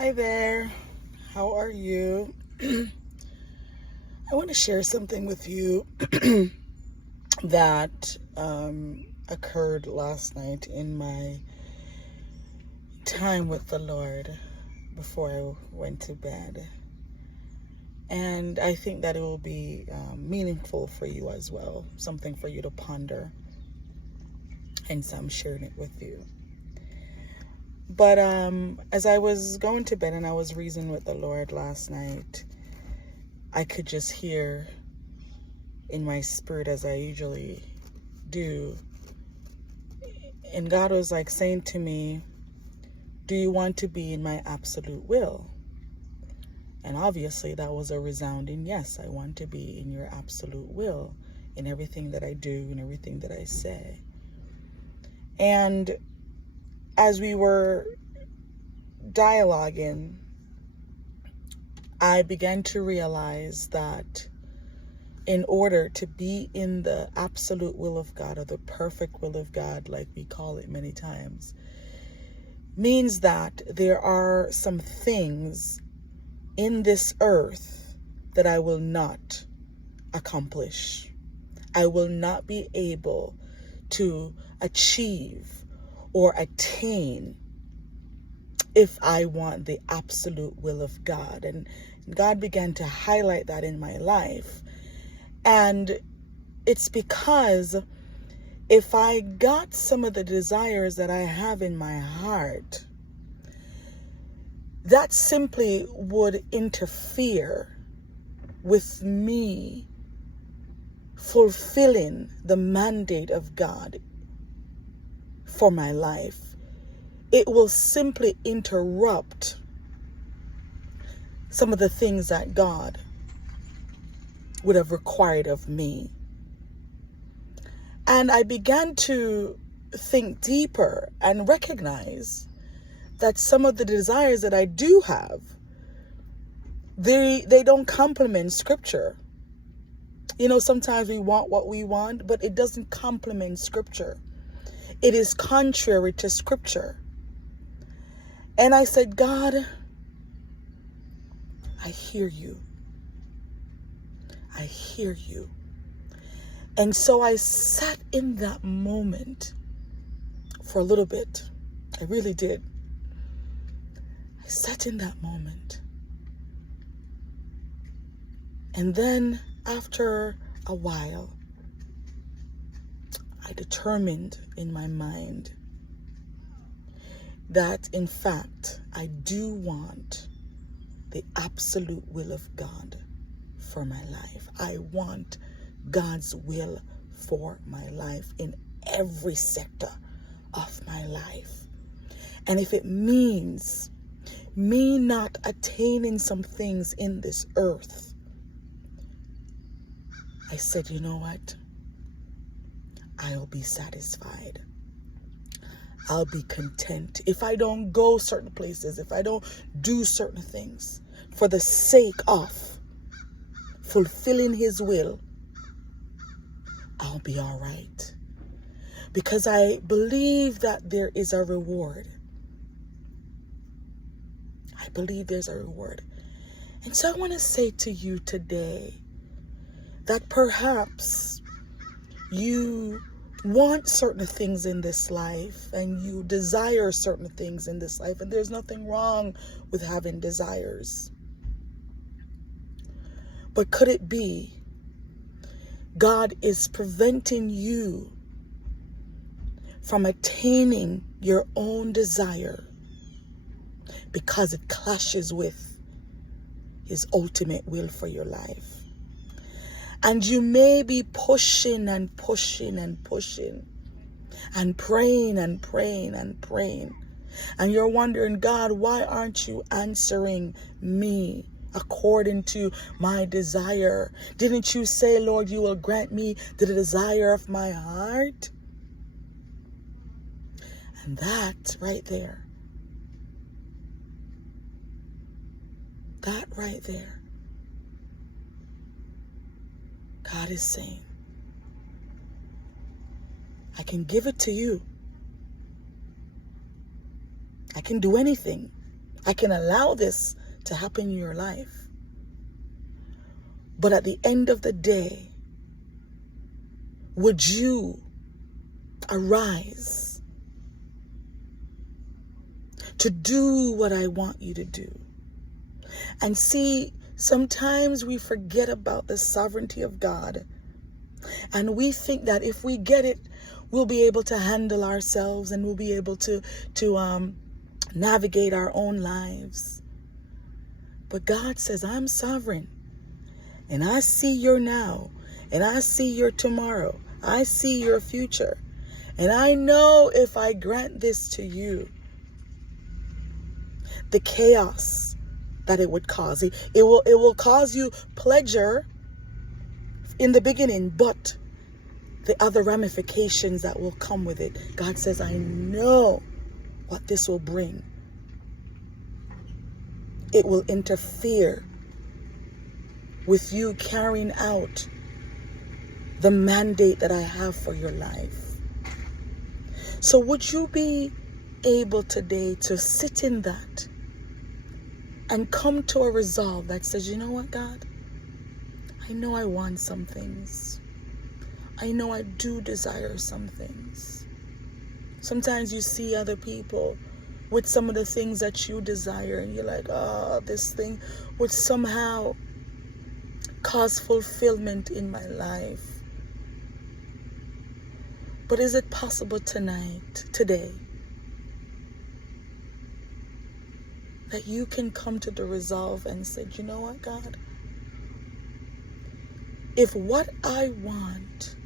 Hi there. How are you? I want to share something with you that occurred last night in my time with the Lord before I went to bed. And I think that it will be meaningful for you as well, something for you to ponder. And so I'm sharing it with you. But as I was going to bed and I was reasoning with the Lord last night, I could just hear in my spirit, as I usually do. And God was like saying to me, do you want to be in my absolute will? And obviously that was a resounding yes. I want to be in your absolute will in everything that I do and everything that I say. And as we were dialoguing, I began to realize that in order to be in the absolute will of God, or the perfect will of God, like we call it many times, means that there are some things in this earth that I will not accomplish. I will not be able to achieve or attain if I want the absolute will of God. And God began to highlight that in my life. And it's because if I got some of the desires that I have in my heart, that simply would interfere with me fulfilling the mandate of God for my life. It will simply interrupt some of the things that God would have required of me. And I began to think deeper and recognize that some of the desires that I do have, they don't complement Scripture. You know, sometimes we want what we want, but it doesn't complement Scripture. It is contrary to Scripture. And I said, God, I hear you. I hear you. And so I sat in that moment for a little bit. I really did. I sat in that moment. And then after a while, I determined in my mind that in fact, I do want the absolute will of God for my life. I want God's will for my life in every sector of my life. And if it means me not attaining some things in this earth, I said, you know what? I'll be satisfied. I'll be content. If I don't go certain places, if I don't do certain things for the sake of fulfilling His will, I'll be all right. Because I believe that there is a reward. I believe there's a reward. And so I want to say to you today that perhaps you want certain things in this life and you desire certain things in this life, and there's nothing wrong with having desires. But could it be God is preventing you from attaining your own desire because it clashes with His ultimate will for your life? And you may be pushing and pushing and pushing and praying and praying and praying. And you're wondering, God, why aren't you answering me according to my desire? Didn't you say, Lord, you will grant me the desire of my heart? And that right there, God is saying, I can give it to you. I can do anything I can allow this to happen in your life. But at the end of the day, would you arise to do what I want you to do? And see, sometimes we forget about the sovereignty of God. And we think that if we get it, we'll be able to handle ourselves and we'll be able to navigate our own lives. But God says, I'm sovereign. And I see your now. And I see your tomorrow. I see your future. And I know if I grant this to you, the chaos that it would cause. It will cause you pleasure in the beginning, but the other ramifications that will come with it. God says, I know what this will bring. It will interfere with you carrying out the mandate that I have for your life. So would you be able today to sit in that and come to a resolve that says, you know what, God? I know I want some things. I know I do desire some things. Sometimes you see other people with some of the things that you desire and you're like, oh, this thing would somehow cause fulfillment in my life. But is it possible today, that you can come to the resolve and say, you know what, God? If what I want,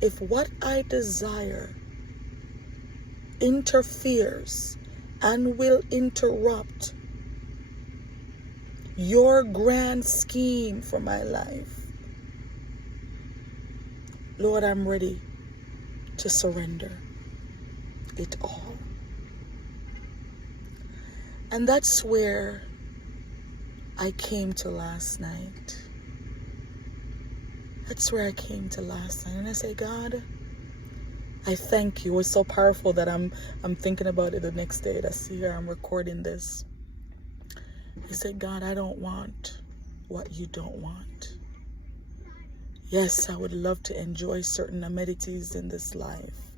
if what I desire interferes and will interrupt your grand scheme for my life, Lord, I'm ready to surrender it all. And that's where I came to last night. That's where I came to last night. And I say, God, I thank you. It was so powerful that I'm thinking about it the next day. That's here I'm recording this. I said, God, I don't want what you don't want. Yes, I would love to enjoy certain amenities in this life.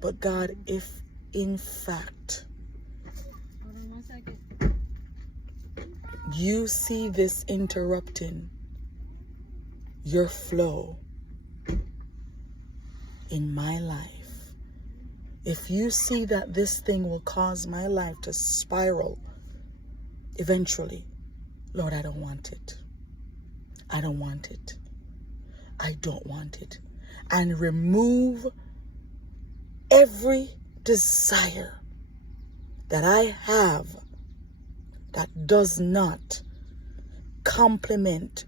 But God, if in fact you see this interrupting your flow in my life, if you see that this thing will cause my life to spiral eventually, Lord, I don't want it. I don't want it. I don't want it. And remove every desire that I have that does not complement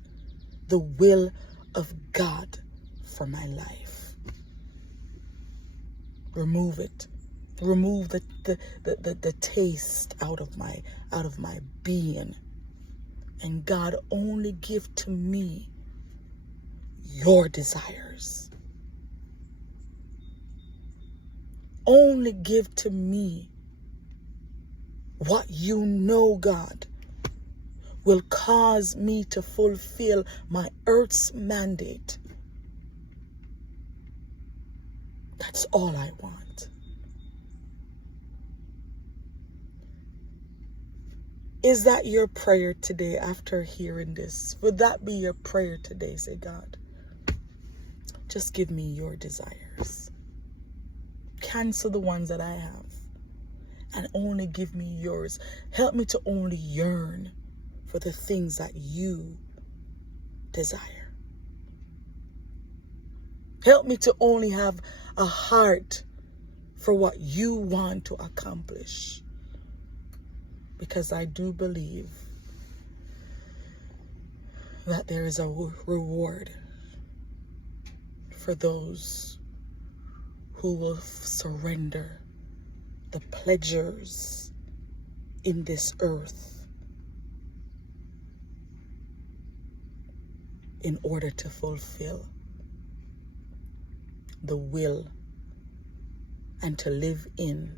the will of God for my life. Remove it. Remove the taste out of my being. And God, only give to me your desires. Only give to me what you know, God, will cause me to fulfill my earth's mandate. That's all I want. Is that your prayer today after hearing this? Would that be your prayer today? Say, God, just give me your desires. Cancel the ones that I have and only give me yours. Help me to only yearn for the things that you desire. Help me to only have a heart for what you want to accomplish. Because I do believe that there is a reward for those who will surrender the pleasures in this earth in order to fulfill the will and to live in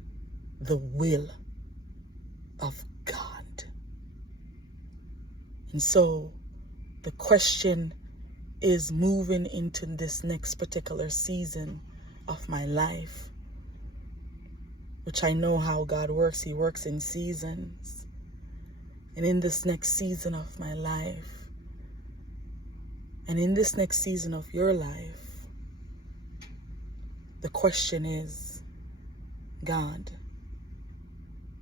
the will of God. And so the question is, moving into this next particular season of my life, which I know how God works. He works in seasons. And in this next season of my life, and in this next season of your life, the question is, God,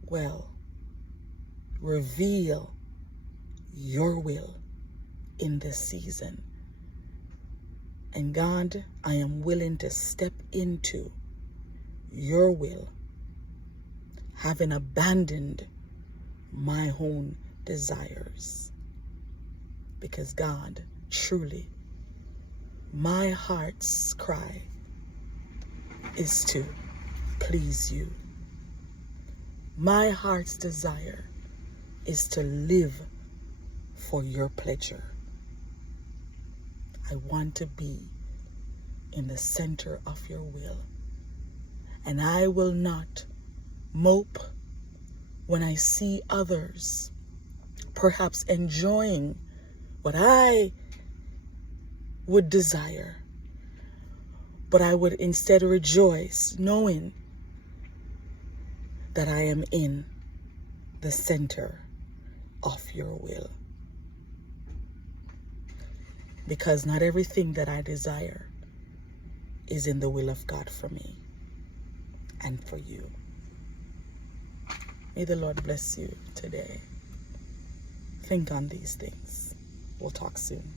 well, reveal your will in this season. And God, I am willing to step into your will, having abandoned my own desires. Because God, truly, my heart's cry is to please you. My heart's desire is to live for your pleasure. I want to be in the center of your will. And I will not mope when I see others perhaps enjoying what I would desire, but I would instead rejoice knowing that I am in the center of your will. Because not everything that I desire is in the will of God for me and for you. May the Lord bless you today. Think on these things. We'll talk soon.